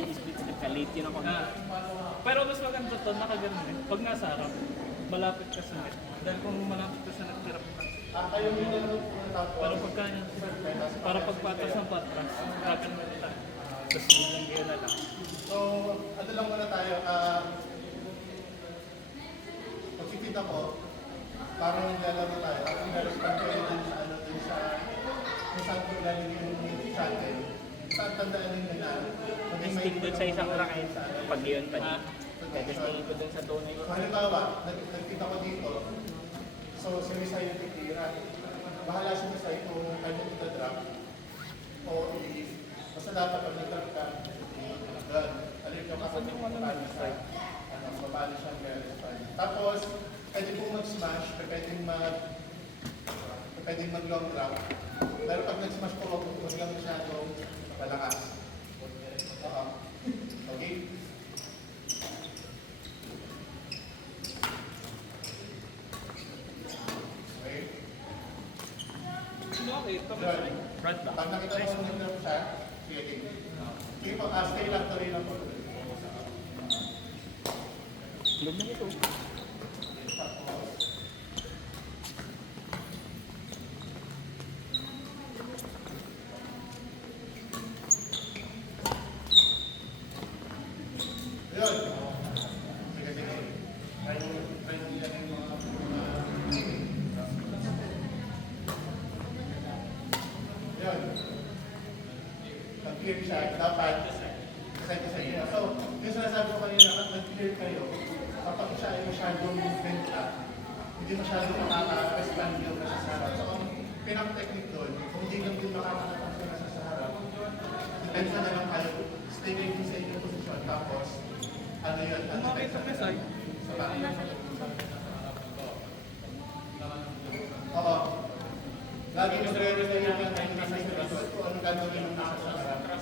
i-split step ka, late yun ako. Pero mas maganda to, nakaganon eh. Pag nasa harap, malapit ka sa net. Dahil kung malapit ka sa net, hirap ka. Pero pagka para pagpatas ng patras, kakan mo nila. Tapos biglang gaya na lang. So, ano lang muna tayo, pagkikita ko, parang naglalaro tayo, at nag-respond kayo dun sa ano, dun sa kung saan ko lalagay yung channel. Saan tandaan nyo na maging Stick doon sa isang racket, pag yun pa din. Kaya tingin ko doon sa tunay ko. Halimbawa, nagkita ko dito, so si Misay yung titira. Bahala si Misay kung kanya ita-drop o i-leave. Basta dapat pag nag-drop ka, alin ka pa kung paano siya mag-respond. Tapos, pwede pong mag-smash, pwedeng mag-long drop. Pero pag nag-smash po, huwag lang masyadong malakas. Okay? Okay, Front back. Pag nakita mo nag-drop siya, sige, sige. Sige po, stay lang, tuloy lang po. Log na ito. Ayun. Sige, sige. Try nyo lang yung mga ayun. Nag-clear siya, dapat isa niya. So, yung sinasabi ko kanina, nag-clear kayo, kapag siya ay masyadong movement ka, hindi masyadong makaka-respond yung nasa sa harap. So, ang pinaka-technique doon, kung hindi lang din makakatapos ka nasa sa harap, depende na lang kayo, stay kayo sa inyong posisyon, tapos, ano yun, ano Makita mo sa'yo. sa bahay. Oo. Lagi nag-re-re na yung nasa likod kung ano gagawin ng nasa sa harap.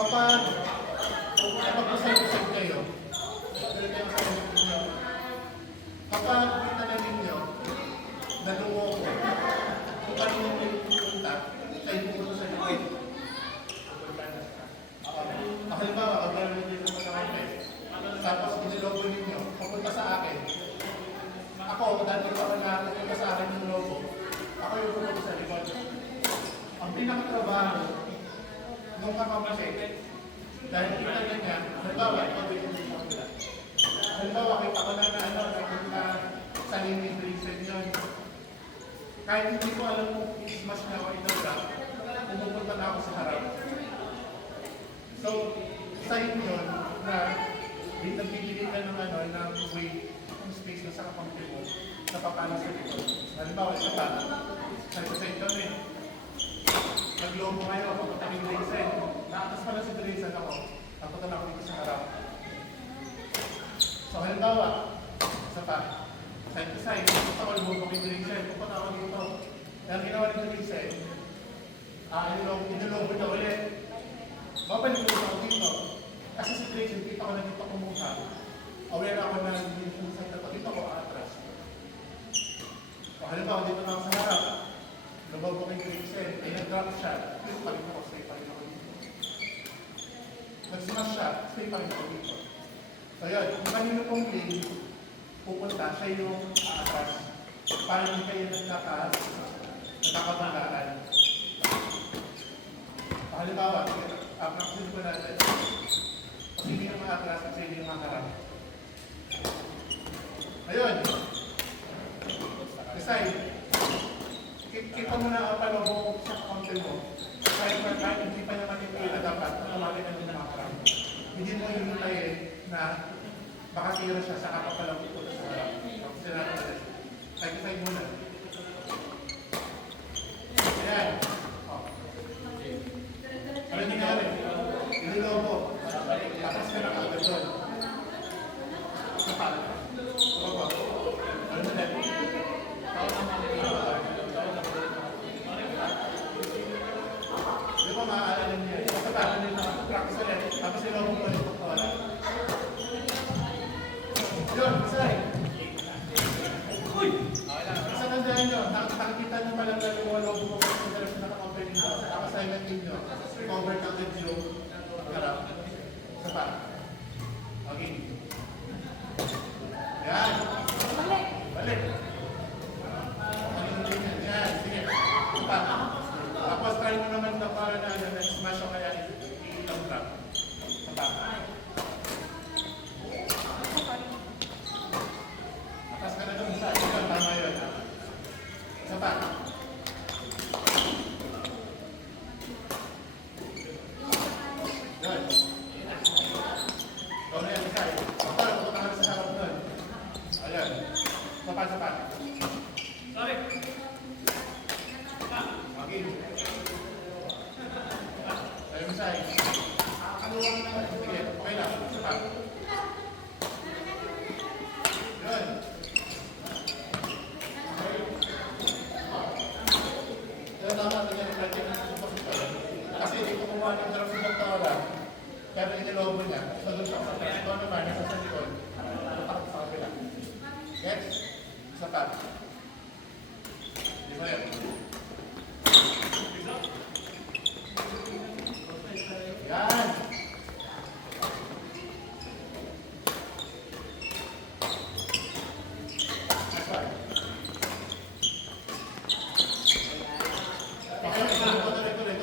Kapag napag-usay-usay kayo, kapag kita na ninyo, naluwo ko, kung paano nyo yung pupunta, kayo pupunta sa likod. Halimbawa, kapag nyo yung mga tapos inilogo ninyo, pupunta sa akin. Ako, dahil ko ako na pupunta sa akin yung logo, ako yung pupunta sa likod. Ang pinakatrabaho, nung kakamasin, dahil kita na niya, halimbawa, ikaw yung pupunta. Halimbawa, kita ko na na sa limitation yun. Kahit hindi ko alam kung i-smash na o ito-drop, ano, ng weight, yung space na sa kakampi mo, napapalo sa likod. Halimbawa, isa pa, nasa-side kami. Nag-lobo ngayon ako, punta kay Grayson. Nakatas pala si Grayson ako. Napunta na ako dito sa harap. So, halimbawa, isa pa, side to side, pupunta ko, lumobo kay Grayson. Pupunta ako dito. Kaya ang ginawa ni Grayson, inilobo niya ulit. Babalik ko ako dito. Kasi si Grayson, kita ko na dito kumuha. Aware ako na dito sa tato. Dito ko atras. O halimbawa, dito na ako sa harap. Lumabog ko kay Grayson. Ay nag-drop siya. Dito pa rin ako. Stay pa rin ako dito. Nag-smash siya. Stay pa rin ako dito. So yun, kung kanino pong play, pupunta siya yung atras. Para hindi kayo nagkakabalaan. Halimbawa, practice ko natin. Kasi hindi yung mga atras, kasi hindi yung mga harap. Ayun. Decide. Kita mo na ang palobong sa konti mo. Kahit hindi pa naman yung pila dapat, tumali na yung mga harap. Hindi mo yung hintayin na baka tira siya sa kapapalang pupunta sa harap. Kasi natin natin. Kahit decide muna. Ayan. Ano nangyari? Inilobo. Tapos ka na agad doon. Kapal. Baba. Ano na natin? Di ba maaalala niya? Basta pa, practice ulit. Tapos nilobo mo ulit ito. Yun, isay. Isa tandaan nyo, nakikita nyo palang naluluwalobo mo sa international na company nyo. Ang assignment nyo, cover counted yung harap. Isa pa. Okay. Yan. Balik. Balik. Yan. Sige. Isa pa. Tapos try mo naman na para na nag-smash o kaya i-ilang trap. Isa pa. Atas ka na doon sa isa. Tama yun. Isa pa. Good. Doon na yan, isa. Kapal, pupunta ka sa harap doon. Ayan. Sapa. Sorry. Okay. Ayun, isa. Sige, okay lang. Sapa. Good. Kaya dapat na yan, project na suposito. Kasi hindi ko kumuha ng sarap ng doktora. Pero inilobo niya. So doon siya. Ito naman, nasa sa likod. Takot sa kapila. Gets? Isa pa. Di ba yan? Yan! Next one. Okay, tuloy.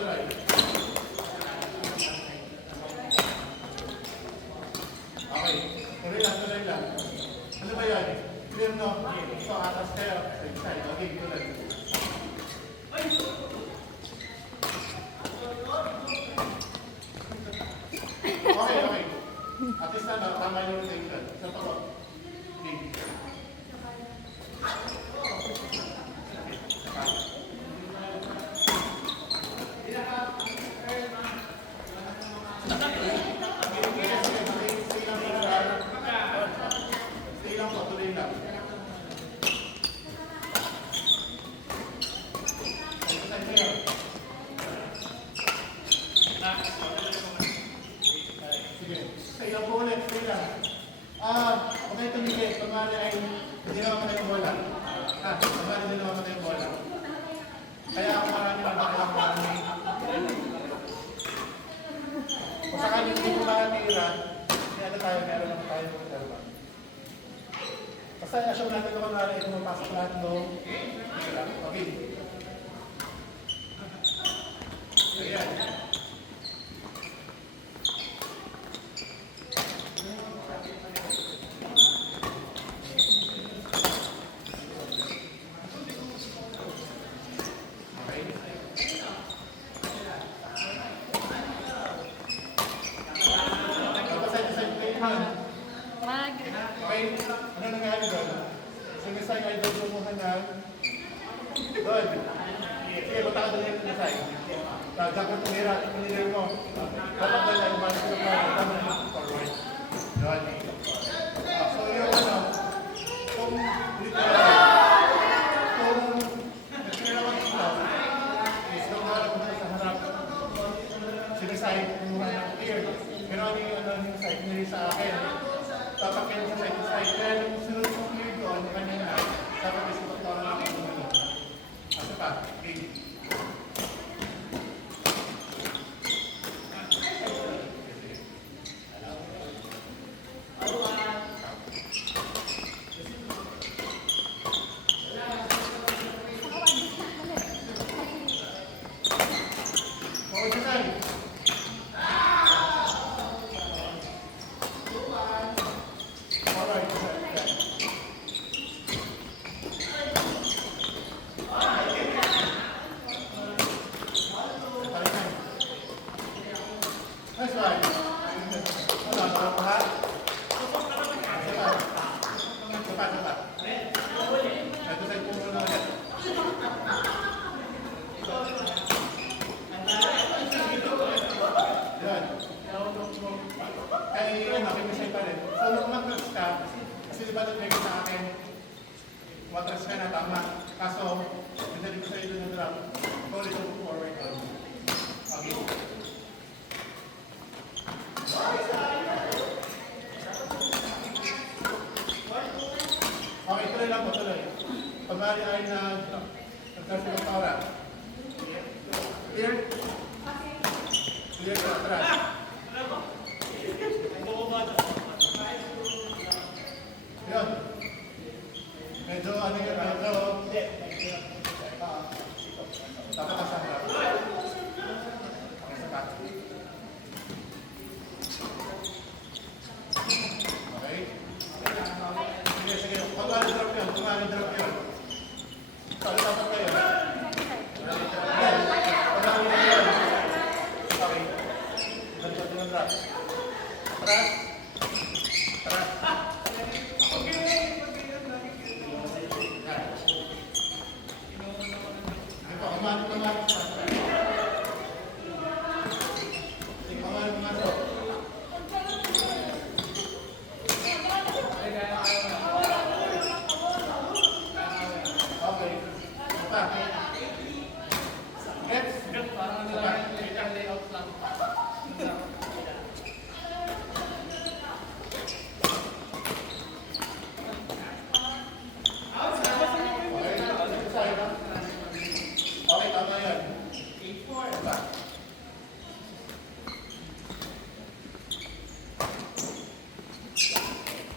Okay, tuloy lang. Ano ba yan? Clear no? So, atas kayo. Side. Okay, tuloy. Okay. At least na, tama yung rotation. Sa toko. Okay. Stay lang po, tuloy lang. Sige, stay lang po ulit, stay lang. Huwag kayo tumigil, pagmali ay hindi naman kayo bola. Pagmali hindi naman kayo bola. Kaya ako marami. Kung sakaling hindi ko makatira, meron naman tayo ng dalawa. Basta assume natin kung ano ito mapasok lahat ng okay. Ayan. Mag. design idol kumuha ng good. Sige, bata ka doon yung design. Dapat tumira mo. Dapat doon ay umalis ka pa. Dapat doon forward. Yun. So yung ano, kung nagkira ko ito, is kung nakalap mo sa harap, sinasahin kumuha ng clear. Pero ano yung side nila sa akin? Tapakin sa side to side. Kaya yung sunod yung clear doon, kanina, dapat is ipagtawa na ako. Asa pa? Okay. Forward design. Alright, that's right. Hold on, hold on. Cepat. Satu saya pukul ulit. Yan. Kaya yun, makimisay pa rin. So, nung umatras ka, kasi di ba nag-record sa akin, umatras ka na tama. Kaso, pinali ko sa iyo ng drop. Go little forward down. Okay. Okay, tuloy lang po, tuloy. Pag-ari ay nag-drop ng para. Clear? Clear ka, atras. Yun. Medyo ano yun, medyo... Dapat ka sa harap. Okay, sa back. Okay? Sige. Pag-ali drop yun, Saan dapat kayo? Pag-ali na yun. Okay. Ganito din ang drop. Atras. Okay, tama yan.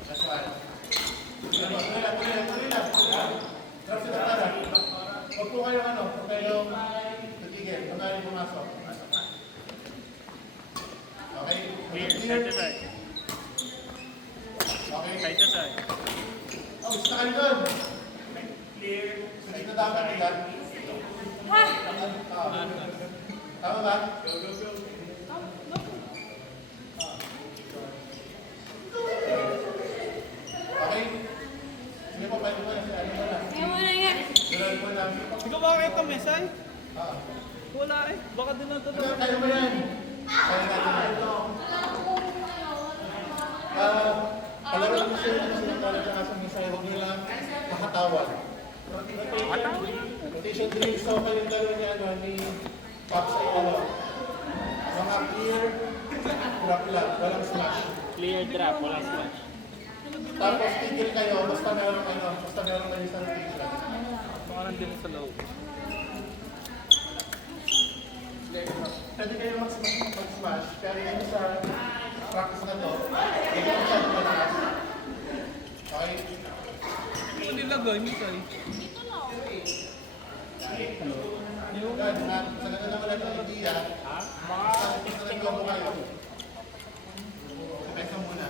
That's right. Tuloy lang. Drop sila para. Huwag po kayong huwag kayong titigil. Huwag kayong pumasok. Okay? Clear, side to side. Okay. Side to side. Oh, gusto kayo doon. Clear. Sa dito dapat ilan? Tama ba? Go. Okay? Sige po, pwede mo na. Ano mo na? Duran mo na. Ikaw ba kayo kamesay? Ah. Wala eh. Baka din ang totoo. Kaya mo yan. Kaya natin yan. Palaro mo sila na sinatala sa kasang isay. Huwag nyo lang makatawan. Rotation drill. So, kayong dalawa ni Pops ay mga clear drop lang. Walang smash. Clear drop, walang splash. Tapos tigil kayo. Basta meron kayo isang tigil lang. Baka nandun sa loob. Pwede kayo mag-smash. Pero yun sa practice na to. Hindi ko siya mataas. Okay? Hindi ko nilagay, misay. Yan, sa ganun naman ang idea. Sa naglobo kayo. Okay, so muna.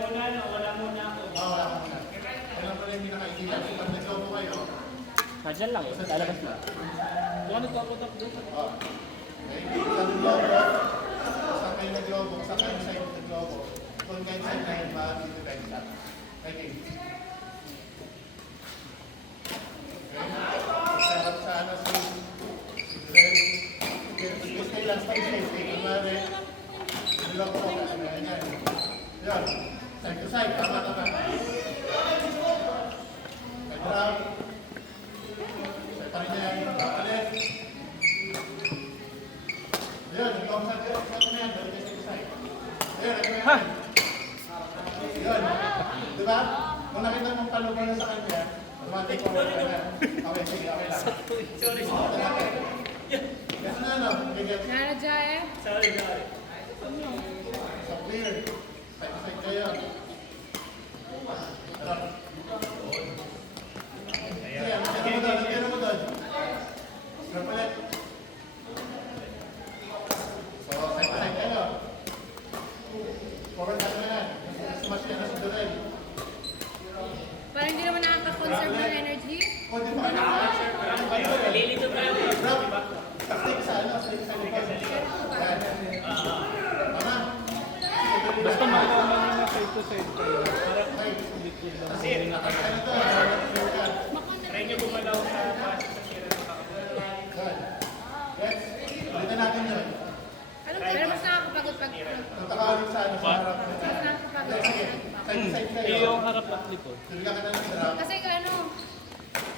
Wala muna ako. Wala ka muna. Walang pala yung pinaka-idea. Pag naglobo kayo, Nandiyan lang lalabas na. Baka nagpapatak doon. okay, sa naglobo, saan kayo naglobo, saan kayo side naglobo. Kung kayo side na yun, dito tayo stop. Okay. lang, stay safe. Kunwari, nilog ko, ganyan. Yan. Side to side, tama. Side down. Side pa rin yan. Bakalit. Yan, ikaw sa yan. Balik side to side. Yan, yun. Diba? Kung nakita mong palubo na sa kanya, automatic ko ka na. Okay, sige, okay lang. Sorry. Kasi na ano, bigyan. Naraja eh. Sorry. So clear. Side to side kayo. Ayan, lagyan mo doon. Grab ulit. So, side to side kayo. Forward na yan. Smash yan na sa Durel. Parang hindi naman nakaka-conserve ng energy. O, di ba? Nalilito pa lang. Grab. Stick sa ano, stick sa likod. Yan. Tama. Basta malaman nyo na side to side kayo. Okay. Kasi, Ano to? try nyo bumalaw sa pass sa tira ng Good. Yes. Ulitin natin yun. Pero mas nakakapagod pag... Punta ka ulit sa ano, sa harap. Mas nakakapagod. Sige. Side to side kayo. Yung harap at likod. Tuloy ka na ng drop. Kasi ano,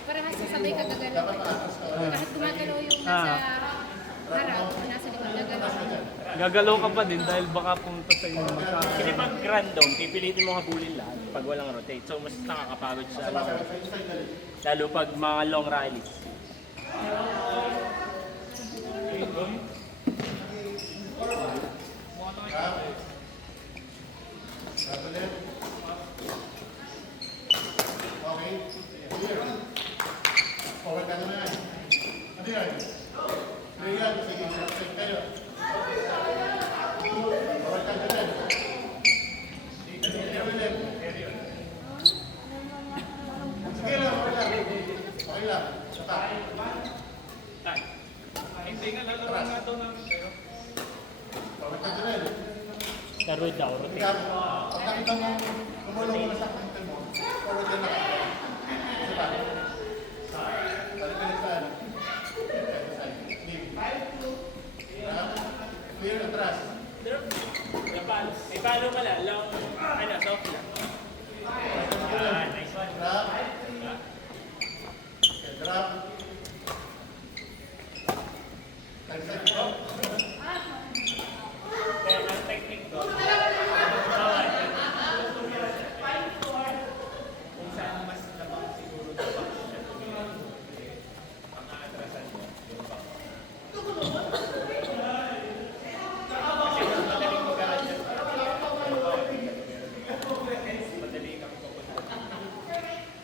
parehas sabay ka gagalaw. Dapat maatras ka ulit. Kahit gumagalaw yung nasa harap o nasa likod gagalaw. Gagalaw ka pa din dahil baka punta sa inyo. Kasi pag random, pipilitin mo habulin lahat pag walang rotate. So, mas nakakapagod siya. Side to side ulit. Lalo pag mga long rallies. Grab. Grab ulit. Okay. Clear. Forward ka naman. Ano yan? Clear yan. Sige, side kayo. Forward ka naman. Clear ulit. Sige lang, okay lang. Okay lang. Sata. Hindi nga, lalaro nga daw namin kayo. Forward ka naman. Steroid daw, rotate. Pag nakita mo, kumulong mo na sa kante mo, forward yan ako. Kasi pa? Balik ka sa ano? Side to side. Leave. Clear, atras. May palo pala, long, soft lang. Nice one. Drop. Okay, drop. Side to side. Kaya ang technique ko, kung saan mas labang siguro sa box siya tumingin. Ang aatrasan mo, yung box. Kasi mas madaling mag-a-adjust. Madali kang pupunta.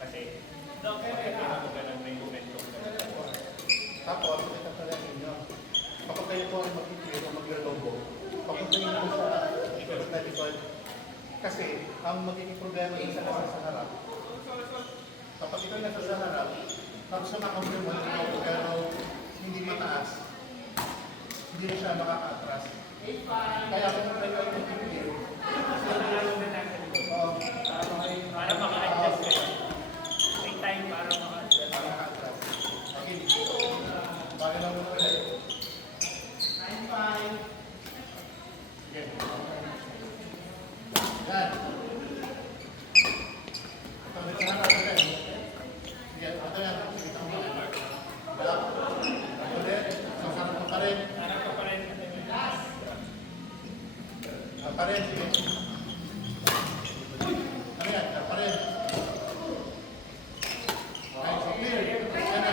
Kasi, pagkakita mo ka ng may momentum. Tapos, ito pala ninyo. Kapag kayo po ay mag-tiro o mag-lobo, papuntayin mo sa likod na likod. Kasi, ang magiging problema yung sa nasa sa harap. Kapag ito nasa sa harap, tapos nakakampi mo, pero hindi mataas, hindi na siya makaka-atras. Kaya kung kayo ay mag-tiro, Para maka-adjust ka. Take time para maka-adjust. para maka-atras. Okay, bakit lang muna ulit? 9-5. Sige. Yan. Ito ulit sa harap ulit. Sige, ito yan. Sige, ito ulit. Drop. Ulit. Sa sarap mo pa rin. Harap ka pa rin. Pa rin, sige. Ano yan? Pa rin. Okay, so clear. Yan na.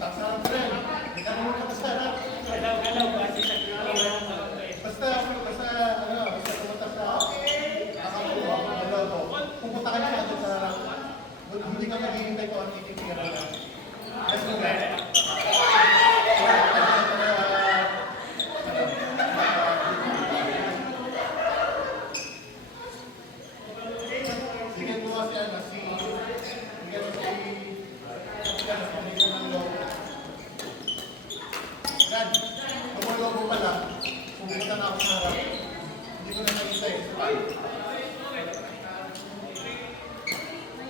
Tapos sarap pa rin. Hindi ka naman basta harap. Galaw-galaw kasi sa kailangan mo. Basta pumunta sa nakakuha mo, dalaw ko. Pupunta ka na agad sa harap. Hindi ka maghihintay ko ang titipira na. Let's go, guys. Sige, buwa si ano, si... Sige, si ng logo. Yan, kung may logo pa lang, pumunta na ako sa harap. Hindi ko na nakita yung spy.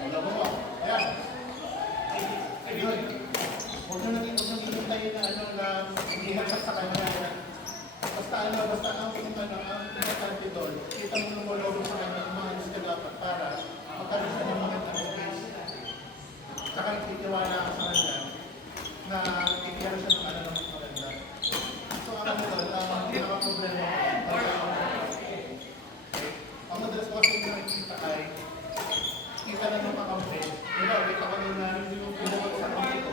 Alam mo, ayan. Ayun. Huwag nyo nang hintayin na ano na hindi bumagsak sa kanya. Basta ang importante doon, kita mo lumulog sa kanya ng mga gusto dapat para magkaroon siya ng magandang space. Saka titiwala ako sa kanya na titiwala siya ng mas maganda. So ang doon, ang pinaka-problema ang madalas ko kasi nakikita ay kita na ng kakampi. Diba, wait ako na pinabag sa kampi ko.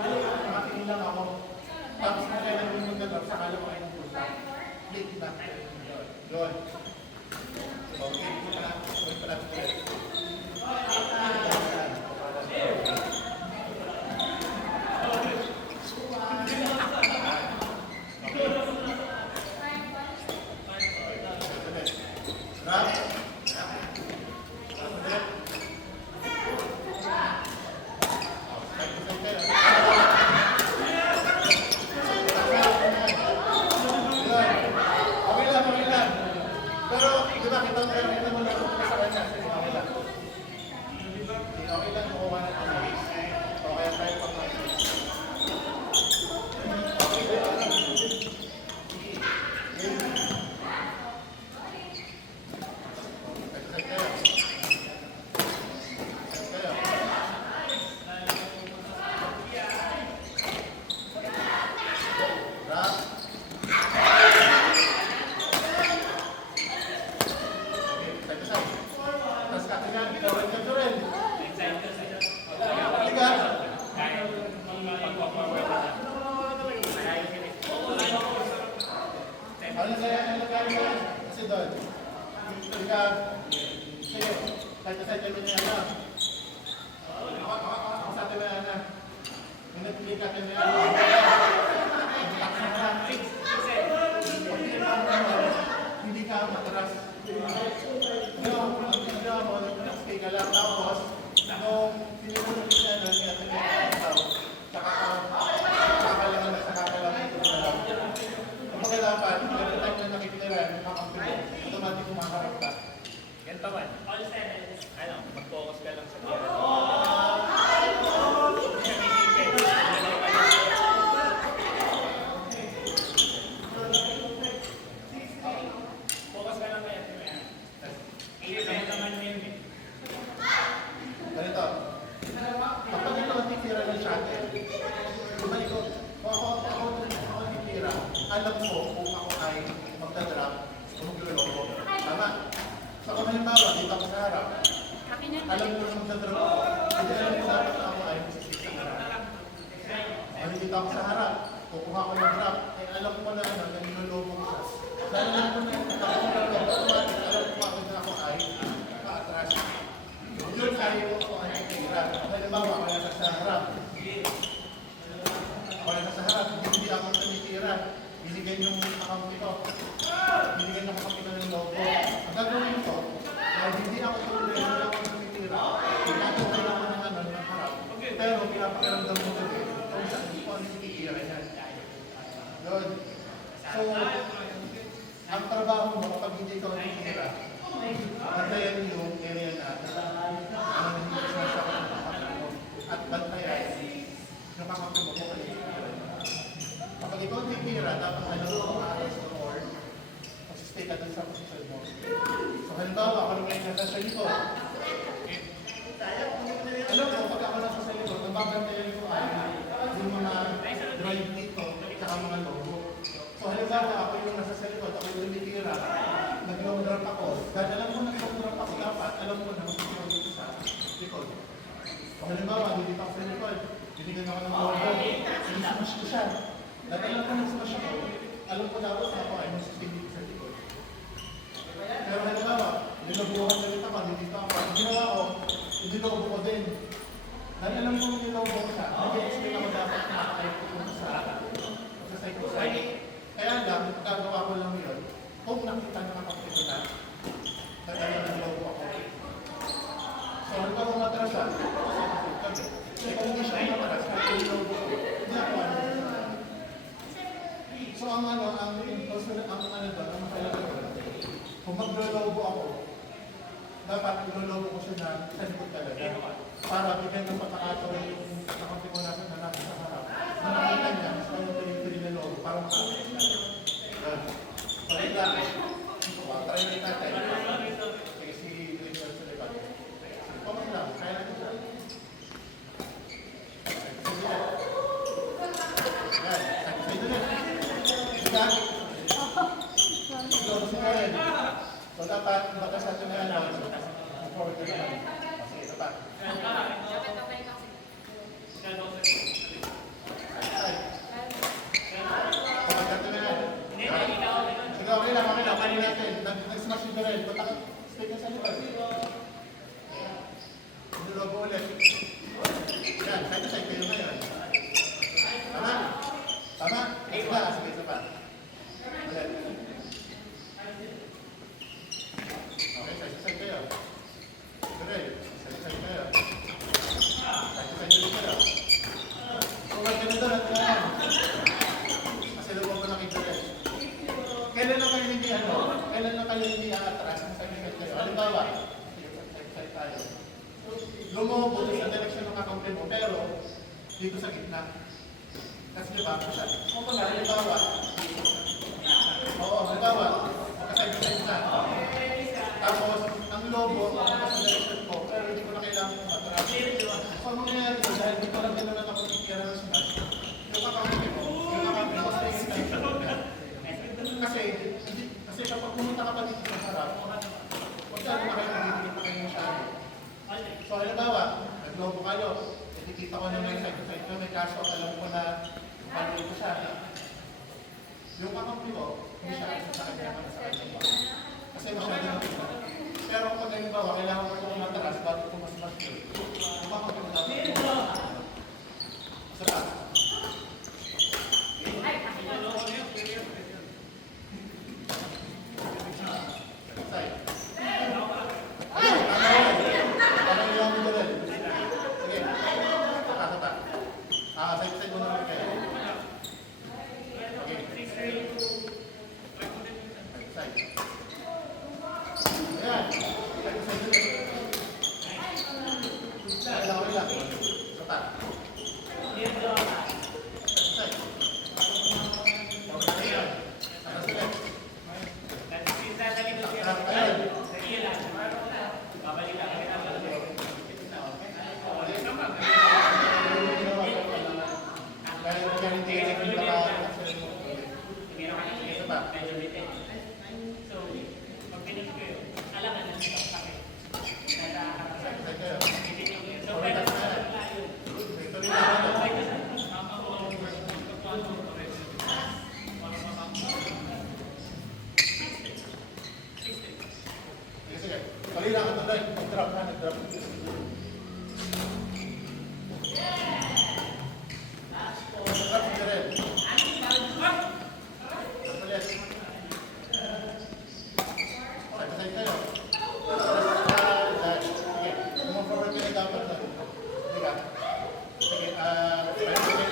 Nakatingin lang ako. Tapos na kailan yung magdadap, sakala ko ay nagpunta. Late na. Yun. Okay, ito na. Wait pa natin ulit. Hindi ka matras. Tapos, nung tinulong siya ng itaw, saka kakalangan at saka kakalangan ito na lang. Kung magalapan, every time na nakikita yung kakampi, automatic kumakarap ka. Ganito man. All sevens. Ano, mag-focus ka lang sa tira. Focus ka lang kaya. Iisip naman yun eh. Ganito. Kapag ito ang titira ng shuttle, kung ako titira, alam ko kung ako ay magdadrop o magluloko. Tama? So kung halimbawa, dito ako sa harap, alam ko na magdadrop ako. Hindi alam ko dapat na ako ay masisip sa harap. Kung dito ako sa harap, kukuha ko ng drop, eh alam ko na ano, na nilolobo ko siya. Dahil alam ko na yung automatic, alam ko agad na ako ay paatras. Yun ayaw ko ang titira. Halimbawa, ako nasa sa harap. Ako nasa sa harap, hindi ako tumitira. Binigyan yung kakampi ko. Binigyan yung kakampi ko ng logo. Ang gagawin ko, dahil hindi ako tuloy, hindi ako tumitira. Pinatuloy ako ng ano, ng harap. Pero pinapakiramdam mo kasi kung saan ko ano titira yan. Yun. So, ang trabaho mo kapag hindi ka titira, bantayan yung area na ang hindi sinasakot ng kakampi mo. At bantayan yung kakampi mo kung ano titira. Kapag ikaw titira, dapat alam mo kung maalas mo or magsistay ka dun sa posisyon mo. So halimbawa, ako naman yung nasa sa likod. Alam mo, pag ako nasa sa likod, ang babantayan ko ay yung mga drive dito at mga logo. So halimbawa, ako yung nasa sa likod, ako yung tumitira, nag-long drop ako. Dahil alam ko nag-long drop ako dapat, alam ko na magsistay dito sa likod. O halimbawa, dito ako sa likod, binigyan ako ng logo, sinismash ko siya. Dahil alam ko nag-smash ako, alam ko dapat na ako ay magsistay dito sa likod. Pero halimbawa, nilabuhan ulit ako, dito ako. Ang ginawa ko, nilobo ko din. Dahil alam ko nilobo ko siya, nag-explain ako dapat na makakalit ko sa psycho-side. Kaya lang, gagawa ko lang yun, kung nakita na nakapito na, dahil nilobo ako. So, halimbawa matras siya, kasi kung hindi siya matras, kaya nilobo ko, hindi ako ano. So, ang ano doon, ang makailangan ko, kung maglolobo ako, dapat maglolobo ko siya na sa likod talaga. Para bigyan ng pagkakataon yung kakampi ko nasa sa harap. Na nakita niya, mas kanyang pinipili na lobo. dapat batas natin na ano, forward na naman. Sige, ito pa. Dapat babay ka. Pagkat na yan. Sige, okay lang, okay lang. Pwede natin. Nag-smash yung rin. Punta ka, stay ka sa likod. Nilobo ulit. Yan, side to side kayo ngayon. Tama? Tama? Sige ba? Sige, isa pa. Ulit. Okay, side to side kayo. Sige, side to side kayo. Side to side ulit kayo. Kung may ganito natin yan. Kasi lubo ko nakita rin. Kailan na kayo hindi ano? Kailan na kayo hindi atras? Sa likod kayo. Halimbawa, sige, side to side tayo. Lumobo sa direksyon ng kakampi mo, pero dito sa gitna. Kasi diba, kung kung halimbawa, oo, halimbawa, magkasay-kasay na. Tapos, ang lobo, sa direksyon ko, pero hindi ko na kailangan matras. So, ang mangyayari ko, dahil dito lang din naman ako titira ng smash, yung kakampi mo, stay in time. Kasi kapag pumunta ka pa dito sa harap, huwag ka naman kayo nagtitigil pa kayo masyado. So, halimbawa, naglobo kayo, nakikita ko na may side to side ko, may kaso alam ko na pag-lobo ko siya. Yung kakampi ko, hindi siya sa kanya sa kanya. Kasi masyado na kita. Pero kung halimbawa, kailangan ko kung mataras bago ko mas yun. Yung kakampi ko dapat. Masarap. Side. Side mo naman kayo. Okay. Side. Ayan. Side ulit. Okay lang. Sata. Side. Okay lang. Atas ulit. Kalila ka tuloy. Nag-drop na, nag-drop. Nag-drop ka rin. Ulit. Side-side kayo. Sige. Move-forward kayo dapat na. Sige ka. Sige. Side-side.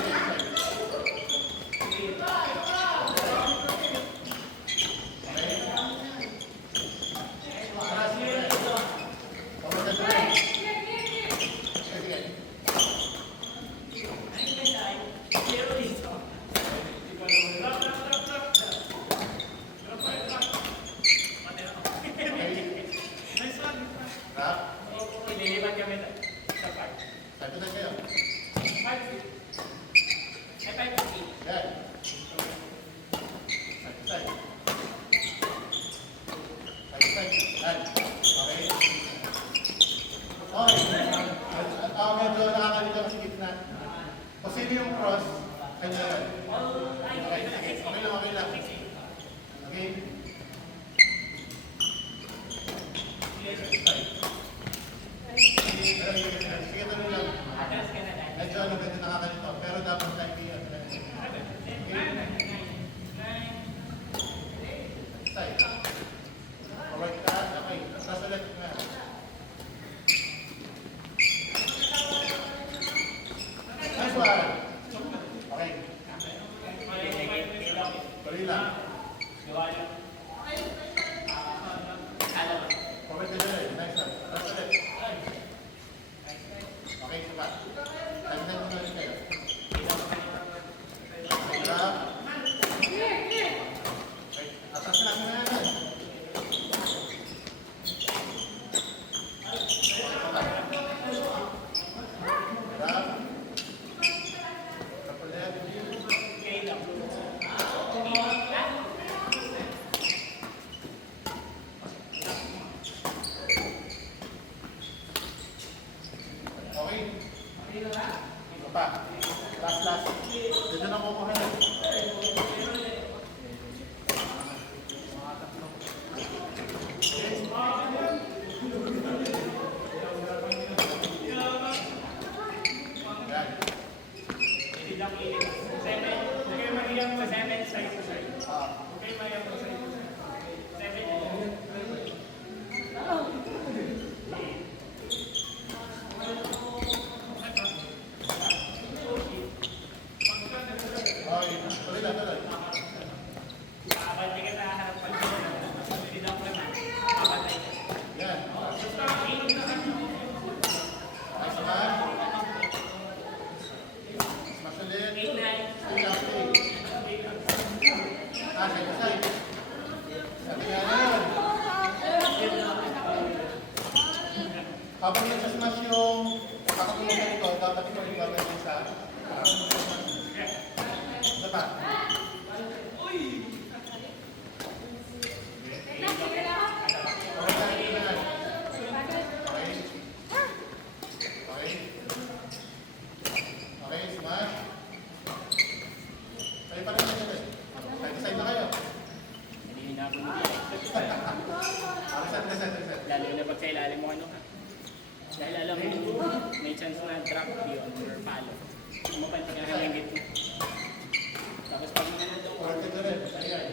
Medyo nakakalito kasi gitna. Kung sino yung cross, kanya yan. Okay, okay lang, okay lang. Okay? Sige, tuloy lang. Medyo ano, medyo nakakalito. Pero dapat tayo yan. Side. Alright ka, okay. Sasalat nga. Nice one. Okay. Tuloy lang. Forward ka dyan. Nice one. Sasalat. Okay, sipa. Tagnan mo na rin kayo. Drop. Okay. Atas lang na yan. 7 size to size. Okay, maya mo size to size. 7. Okay, tuloy lang, tuloy. Kapag ka sa harap pa hindi daw ko naman. Kapatay ka. Yan. Okay, smash. Smash ulit. 8, 9. Side to side. Sabi nga na yun. Habang nagsasmash yung kakatulong sa ito, dapat ito yung gagawin sa isa pa. Okay, yan. Okay. Okay. Okay, smash. Kayo pa rin na yun eh. Side to side na kayo. Hindi hinabon mo. Okay, reset. Lalo na pag sa ilalim mo ano ka. Dahil alam mo, may chance na drop yun or follow. Kumapal pag nakalanggit mo. Tapos pag nanalo ko, Corrected na rin. Ayan.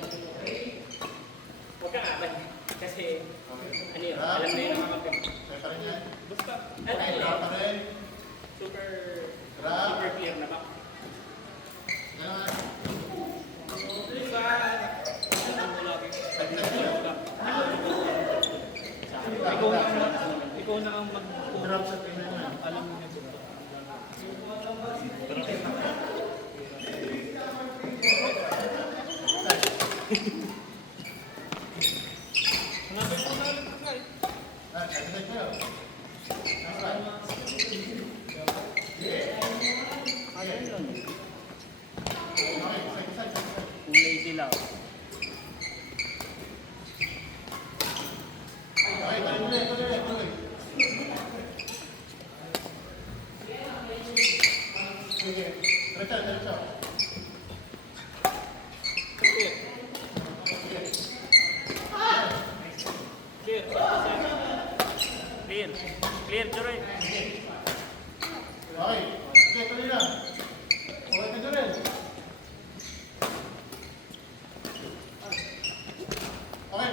huwag kang abad. Kasi, Okay. ano yun, alam na yun ang mga kapit. Kaya pa rin yan. Basta, At Okay, drop pa rin. super, Drop. super clear na ba? Ganun. sa... Ano lagi? Side to side kayo. Ikaw na ang mag... Drop sa tingnan na. Alam mo niya dito. Hanapin mo na ulit guys. Side to side kayo. Next one. Ayun yun. Okay, side to side. Kulay dilaw. Okay, tuloy. Sige, diretso. Clear. Clear. Clear. Clear, Churoy. Okay, sige, tuloy lang. Okay, ka rin. Okay,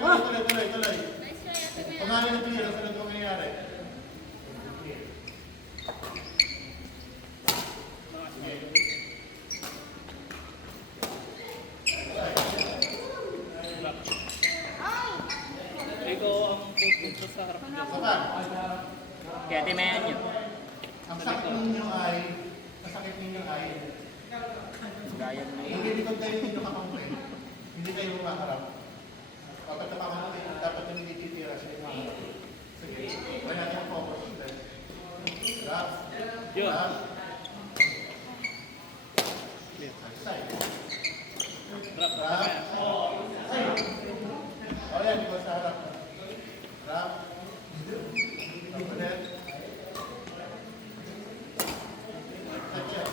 tuloy. Nice try, Ate Mel. Pangalan ng clear, ang sunod kong nangyayari. Ikaw ang pupunta sa harap niya. Sapa, Kaya timayan nyo. ang sakit ninyo ay, Gaya mo hindi likod kayo hindi nakakampi. Hindi kayo makaharap. Kapag nakakampi, dapat yung hindi titira siya. Sige, try natin ang focus. Drop. Yun. Drop. Clear. Side. Drop. Drop. Side. O yan, ikaw sa harap. Drop. Drop ulit. Side siya.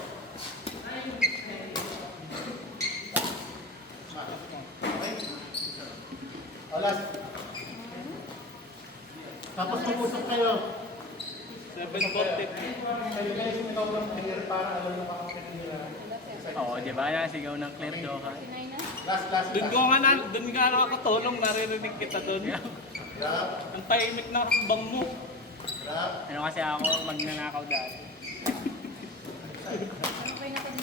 Smash. Okay? O last. Tapos pumusok kayo. 740. Kayo kayo sumigaw ng clear para alam mo kung kanina. Oo, di ba? Nasigaw ng clear do ka. Last. Doon nga nakakatulong, naririnig kita doon. Drop. Ang tahimik na hakbang mo. Drop. Ano kasi ako, magnanakaw dati. Okay na kami.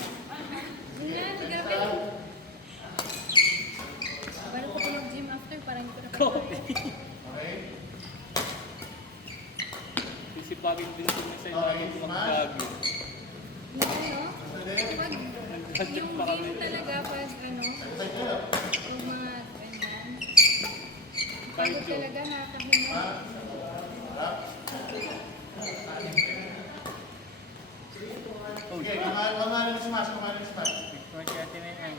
Hindi na, grabe. Balo ko mag-gym after, parang hindi ko na Okay. Isipagin din ko na sa Okay, ilalim ng smash. bagyo. Ano? Ulit. Pag yung game talaga, pag ano, Side kayo. yung mga ganyan. Pagod talaga, nakakahinga. Smash. Drop. Okay, kumain ng smash. For si Ate May, ay,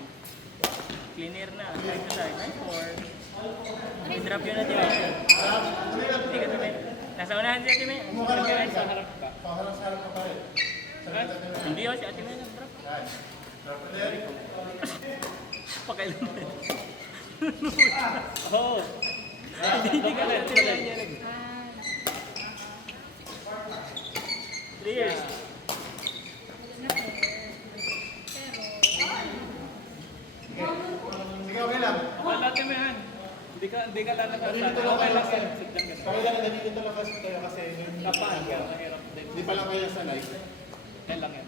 cleaner na. Side to side. Ay, 4. I-drop yun Ate May. Drop. Tuloy lang. Hindi ka Ate May. Nasa unahan si Ate May. Kumuha ka lang. Sa harap ka. Paharap sa harap ka pa rin. Salita ka na. Hindi ako si Ate May nag-drop. Yan. Drop ulit. Pakailan na. Oo. Hindi ka na. Tuloy. Ah, 3 years. na fair. Pero, mo yan. Hindi ka lalabas. Ganito lang Okay kayo lang kasi. yan. Sit lang ganun. Kaya lang ganito lang kasi kayo kasi yung Kapaan ka, mahirap din. Hindi pa lang kayo sanay. Yan lang yan.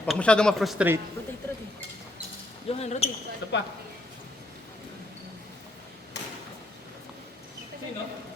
Pag masyado ma-frustrate, Rotate, rotate. Johan, rotate. Isa pa. Sino?